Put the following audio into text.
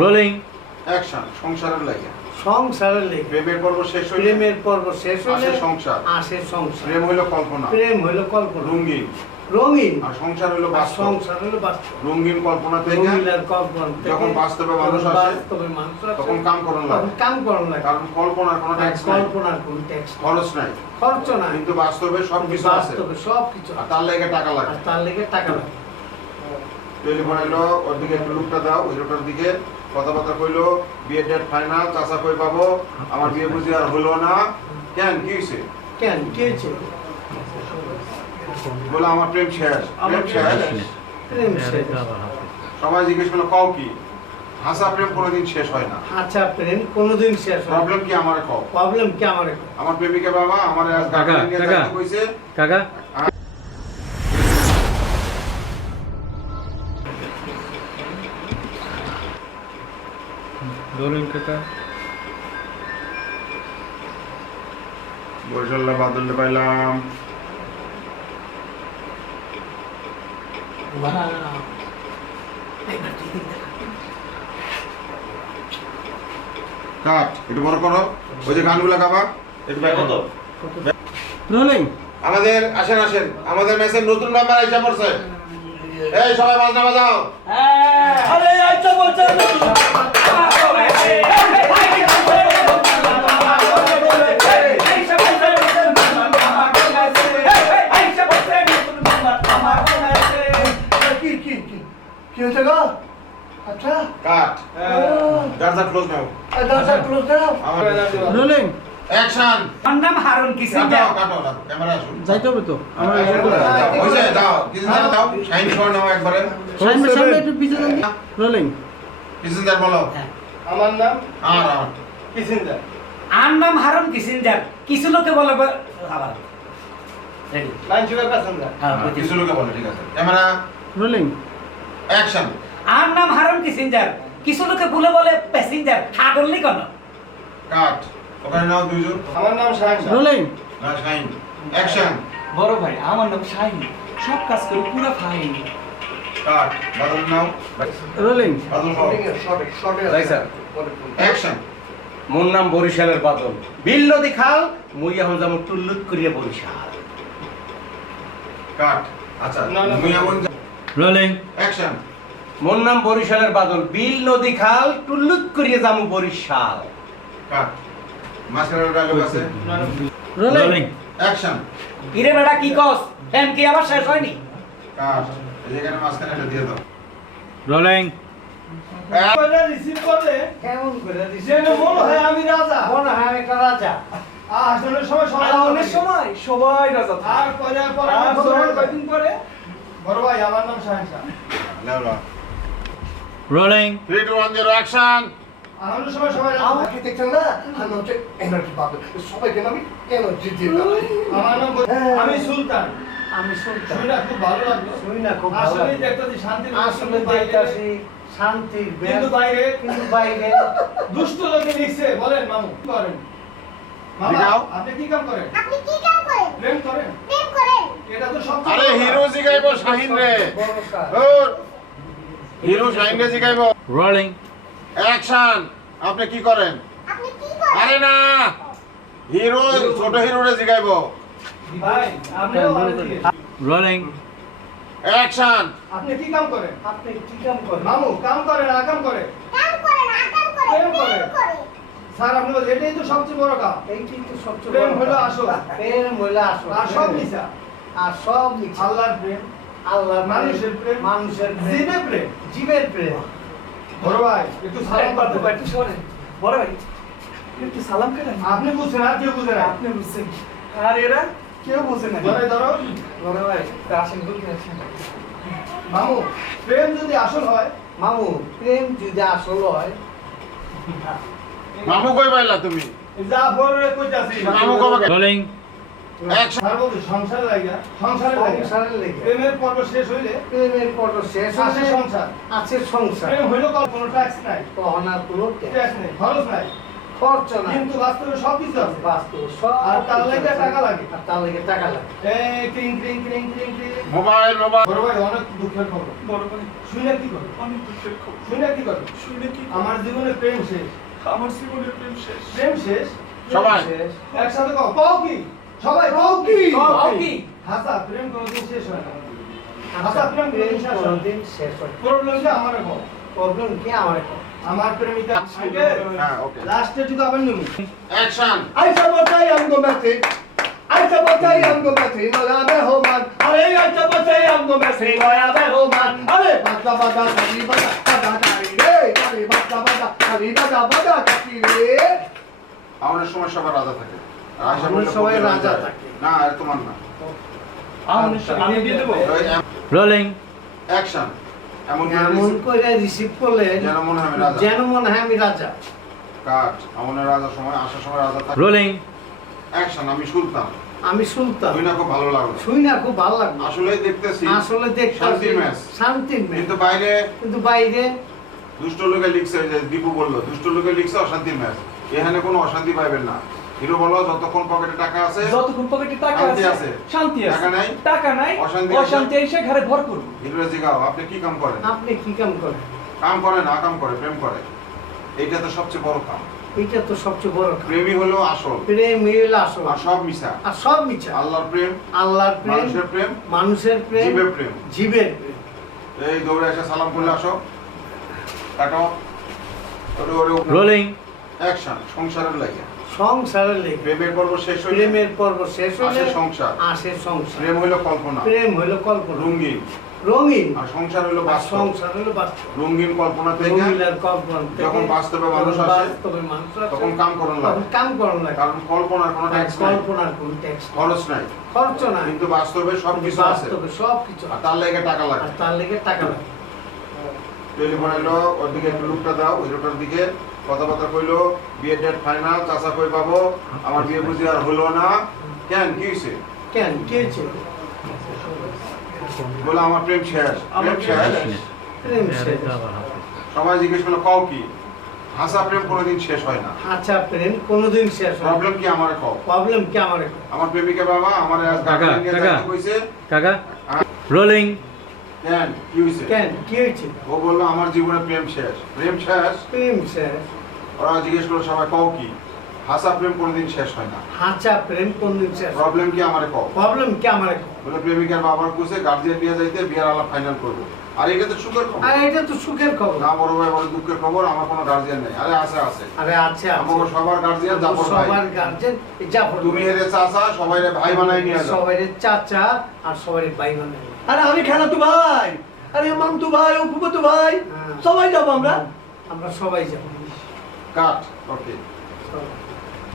Rolling action. সংসারের লাগে সংসারের লেগে প্রেমের পর্ব শেষ হইলে প্রেমের পর্ব শেষ হলে আসে সংসার। আসে সংসার। প্রেম হইল কল্পনা, প্রেম হইল কল্পনা, রঙিন। রঙিন। আর সংসার হইল আর বাস্তব। সংসার হইল বাস্তব। রঙিন কল্পনা থেকে রঙিন আর কল্পনা থেকে যখন বাস্তবে মানুষ আসে, বাস্তবে মানুষ আসে, তখন কাম করন লাগে। তখন কাম করার লাগে। কারণ কল্পনার কোনো ট্যাক্স নাই, কল্পনার কোনো ট্যাক্স খরচ নাই, খরচ নাই, কিন্তু বাস্তবে সব কিছু আছে। বাস্তবে সব কিছু আর তার লেগে টাকা লাগে। আর তার লেগে টাকা লাগে। টেলিফোন এলো, ওর দিকে একটু লুকটা দাও, ওই লোকটার দিকে কথাবার্তা কইলো, বিয়ে ডেট ফাইনাল, চাচা কই পাবো, আমার বিয়ে বুঝি আর হলো না। কেন কি হয়েছে? কেন কি হয়েছে? বলে আমার প্রেম শেষ। প্রেম শেষ? প্রেম শেষ। সবাই জিজ্ঞেস করলো কও কি? হাসা প্রেম কোনোদিন শেষ হয় না। আচ্ছা, প্রেম কোনোদিন শেষ হয় না। প্রবলেম কি আমারে কও? প্রবলেম কি আমারে? আমার প্রেমিকা বাবা আমার আজ কাকা, গার্লফ্রেন্ড নিয়ে কাকা। যাইতে কইছে। কাকা রোলিং কাকা বরিশাল্লা বাদলে পাইলাম। কাট একটু বড় করো, ওই যে গানগুলা গাবা একটু ব্যাক করো। রোলিং আমাদের আসেন আসেন, আমাদের মেসের নতুন নাম্বার আইসা পড়ছে। এই সবাই বাজনা বাজাও। আরে আইতা বলছে কি হয়েছে গো? আচ্ছা, কাট দরজা ক্লোজ নাও। দরজা ক্লোজ দাও। Rolling action. আমার নাম হারুন কিসিঞ্জার। কাটো কাটো কাটো, ক্যামেরা আসুন। যাইতে হবে তো আমার ওই যে দাও, কিছু দাও, সাইন করে নাও একবারে। সামনে সামনে একটু পিছে যান রোলিং কিসিন্দার বলো। আমার নাম আর কিসিন্দার। আর নাম হারুন কিসিঞ্জার। কিছু লোকে বলে আবার রেডি। Line sugar passenger. কিছু লোকে বলে, ঠিক আছে। Camera rolling action. আর নাম হারুন কিসিঞ্জার। কিছু লোকে ভুলে বলে প্যাসেঞ্জার। হাগলনি কেন? কাট ওখানে নাও দুইজন। আমার নাম শাহিন। রোলিং না সাইন অ্যাকশন। বড় ভাই আমার নাম শাহিন, সব কাজ করি পুরো ফাইন। কাট বাদল নাও। রোলিং বাদল নাও। যাই স্যার, অ্যাকশন। মোর নাম বরিশালের বাদল, বিল নদী খাল, মুই এখন যাবো টুল্লুত করিয়া বরিশাল। কাট আচ্ছা তুমি এমন রোলিং অ্যাকশন। মোর নাম বরিশালের বাদল, বিল নদী খাল, টুল্লুত করিয়া যাবো বরিশাল। কাট মাস্টারের ডায়লগ আছে। Rolling action. কিরে বেটা কি কস? ফ্যান কি আবার শেষ হয়নি? কাট এখানে মাঝখানে এটা দিয়ে দাও। রোলিং রিসিভ করলে কেমন করে দিছে? যেন মনে হয় আমি রাজা। মনে হয় আমি একটা রাজা। আসলে সবাই সবাই অনেক সময় সবাই রাজা থাকে। আর পরে পরে আর পরে কয়দিন পরে বড় ভাই আমার নাম শাহিন শাহ। নাও নাও। Rolling 3 2 1 0 action. আসলে সবাই সবাই আমাকে দেখছেন না আমি হচ্ছে এনার্জি পাবে সবাইকে আমি এনার্জি দিয়ে দেবো। আমার নাম আমি সুলতান। আমি সুলতান। শুনে খুব ভালো লাগলো। শুনি না খুব ভালো আসলে লাগে। দেখতেছি শান্তি আসলে দেখতাছি শান্তির কিন্তু বাইরে কিন্তু বাইরে দুষ্ট লোকে লিখছে। বলেন মামু কি করেন? মামা লিখাও। আপনি কি কাম করেন? আপনি কি কাম করেন? প্রেম করেন? প্রেম করেন? এটা তো সব আরে হিরো জিগাইবো শাহিন রে। বড় কাজ। ওর হিরো শাহিন রে জিগাইবো। Rolling action. আপনি কি করেন? আপনি কি করেন? আরে না, হিরো ছোট হিরো রে জিগাইবো। ভাই আপনিও অনেক দিকে। Rolling action. আপনি কি কাম করেন? আপনি কি কাম করেন? মামু কাম করে না কাম করে? কাম করেন, আকাম করেন, প্রেম করে। প্রেম করে। স্যার আপনি বলেন এটাই তো সবচেয়ে বড় কাম। এইটাই তো সবচেয়ে প্রেম বড় হলো কাজ। আসল। প্রেম হলো আসল। আর সব মিছা। আর সব মিথ্যা। আল্লাহর প্রেম, আল্লাহর মানুষের প্রেম, মানুষের প্রেম, জীবের প্রেম। জীবের প্রেম। বড় ভাই একটু সালাম করতে পারি। একটু শোনেন বড় ভাই একটু সালাম করেন। আপনি বুঝছেন আর কেউ বুঝে না। আপনি বুঝছেন আর এরা কেউ বোঝে না। ধরে ধরো বড় ভাই আসেন বলতে আসেন। মামু প্রেম যদি আসল হয় মামু প্রেম যদি আসল হয় মামু কই পাইলা তুমি? যা বড়রে কইতাছি। মামু কবে? Rolling action. স্যার বলতে সংসারে লাগিয়া সংসারে লাগিয়া সংসারের লেগে প্রেমের পর্ব শেষ হইলে প্রেমের পর্ব শেষ আসে হলে সংসার। আছে সংসার। প্রেম হইল কোনো ট্যাক্স নাই, কহনার কোনো ট্যাক্স নেই, খরচ নাই। খরচা নাই কিন্তু বাস্তবে সব কিছু আছে বাস্তব সব আর তার লাগে টাকা লাগে আর তার লাগে টাকা লাগে এই ক্রিং ক্রিং ক্রিং ক্রিং ক্রিং মোবাইল বড় ভাই অনেক দুঃখের খবর বড় ভাই শুনে কি করে অনেক দুঃখের খবর। শুনে কি করে শুনে কি আমার জীবনে প্রেম শেষ আমার জীবনের প্রেম শেষ। প্রেম শেষ সবাই শেষ। একসাথে কও কি সবাই কও কি কও কি? হাসা প্রেম কোনদিন শেষ হয় না হাসা প্রেম কোনদিন শেষ হয় না কোনদিন শেষ হয় প্রবলেম কি আমার কও প্রবলেম কি আমার এখন আমার প্রেমিকা আগে হ্যাঁ ওকে লাস্টে যদি আবার নিমু অ্যাকশন আইসা বসাই আমগো মেসে আইসা বসাই আমগো মেসে নয়া মেহমান আরে আইসা বসাই আমগো মেসে নয়া মেহমান আরে বাজা বাজা কালি বাজা বাজা কালি রে আরে বাজা বাজা কালি বাজা বাজা কালি রে আমাদের সময় সবার রাজা থাকে আর আশা আমাদের করলে সবাই ফকির রাজা যায়। থাকে। না আর তোমার না আমি দিয়ে দেবো। রোলিং অ্যাকশন এমন এমন করে রিসিভ করলে যেন মনে হয় আমি রাজা যেন মনে হয় আমি রাজা কাট আমাদের রাজার সময় আসার সময় রাজা থাকে রোলিং অ্যাকশন আমি সুলতান আমি শুনতাম তুই না খুব ভালো লাগলো শুই না খুব ভালো লাগলো আসলে দেখতেছি আসলে দেখতে শান্তির ম্যাচ শান্তির ম্যাচ কিন্তু বাইরে কিন্তু বাইরে দুষ্ট লোকে লিখছে যে দীপু বললো দুষ্ট লোকে লিখছে অশান্তির ম্যাচ এখানে কোনো অশান্তি পাইবেন না হিরো বলো যতক্ষণ পকেটে টাকা আছে যতক্ষণ পকেটে টাকা শান্তি আছে আছে। শান্তি আছে। টাকা নাই? টাকা নাই অশান্তি অশান্তি এসে ঘরে ভর করবো। হিরো জিগাও আপনি কি কাম করেন আপনি কি কাম করেন কাম করে না কাম করে প্রেম করে এইটা তো সবচেয়ে বড় কাম এটা তো সবচেয়ে বড় কাম প্রেমই হলো আসল প্রেম মিল আসল আর সব মিশা আর সব মিছা আল্লাহর প্রেম আল্লাহর প্রেম মানুষের প্রেম মানুষের প্রেম জীবের প্রেম জীবের প্রেম এই দৌড়ে এসে সালাম করলে আসো কাটো ওরে ওরে রোলিং অ্যাকশন সংসারের লাগে সংসারের লেগে প্রেমের পর্ব শেষ হইলে প্রেমের পর্ব শেষ হলে আসে সংসার আসে সংসার প্রেম হইলো কল্পনা প্রেম হলো কল্পনা রঙিন রঙিন আর সংসার হইলো আর বাস্তব সংসার হলো বাস্তব রঙিন কল্পনা থেকে রঙিনের কল্পনা থেকে যখন বাস্তবে মানুষ যখন আসে, বাস্তবে মানুষ আসে, তখন কাম করানো লাগে। তখন কাম করানো লাগে কারণ কল্পনার কোনো আর ট্যাক্স নাই কল্পনার কোন ট্যাক্স খরচ নাই খরচ নাই কিন্তু বাস্তবে সব কিছু আছে বাস্তবে সব কিছু আর তার লেগে টাকা লাগে আর তার লেগে টাকা লাগে টেলিফোন এলো ওর দিকে একটু লুকটা দাও হিরোটার দিকে কথাবার্তা কইলো বিয়ের ডেট ফাইনাল চাচা কই পাবো আমার বিয়ে বুঝি আর হলো না কেন কি হয়েছে কেন কি হয়েছে বলে আমার প্রেম শেষ প্রেম শেষ প্রেম শেষ সবাই জিজ্ঞেস করলো কও কি হাসা প্রেম কোনোদিন শেষ হয় না আচ্ছা প্রেম কোনোদিন শেষ হয় প্রবলেম কি আমার কও প্রবলেম কি আমার এখন? আমার প্রেমিকা বাবা আমার আজ কাকা, গার্ডেন নিয়ে কাকা। যাইতে কইছে কাকা রোলিং কেন কি হয়েছে কেন কি হয়েছে ও বললো আমার জীবনে প্রেম শেষ প্রেম শেষ প্রেম শেষ ওরা জিজ্ঞেস করলো সবাই কও কি হাসা প্রেম কোনোদিন শেষ হয় না হাঁচা প্রেম কোনদিন শেষ হয়? প্রবলেম কি আমার কও প্রবলেম কি আমার এখন? বলে প্রেমিকার বাবার কুছে গার্জিয়ান নিয়ে যাইতে বিয়ার আলাপ ফাইনাল করবো আর এটা তো সুখের খবর আর এটা তো সুখের খবর না বড় ভাই বড় দুঃখের খবর আমার কোনো গার্জিয়ান নেই আরে আছে আছে আরে আছে আমাকে সবার গার্জিয়ান জাফর ভাই সবার গার্জেন জাফর তুমি এর চাচা সবাই ভাই বানাই নিয়ে যাও সবাই চাচা আর সবাই ভাই মানে আরে আমি খালাতো ভাই আরে মামতু ভাই ও ফুফাতো ভাই হ্যাঁ। সবাই যাবো আমরা আমরা সবাই যাবো কাট ওকে সবাই।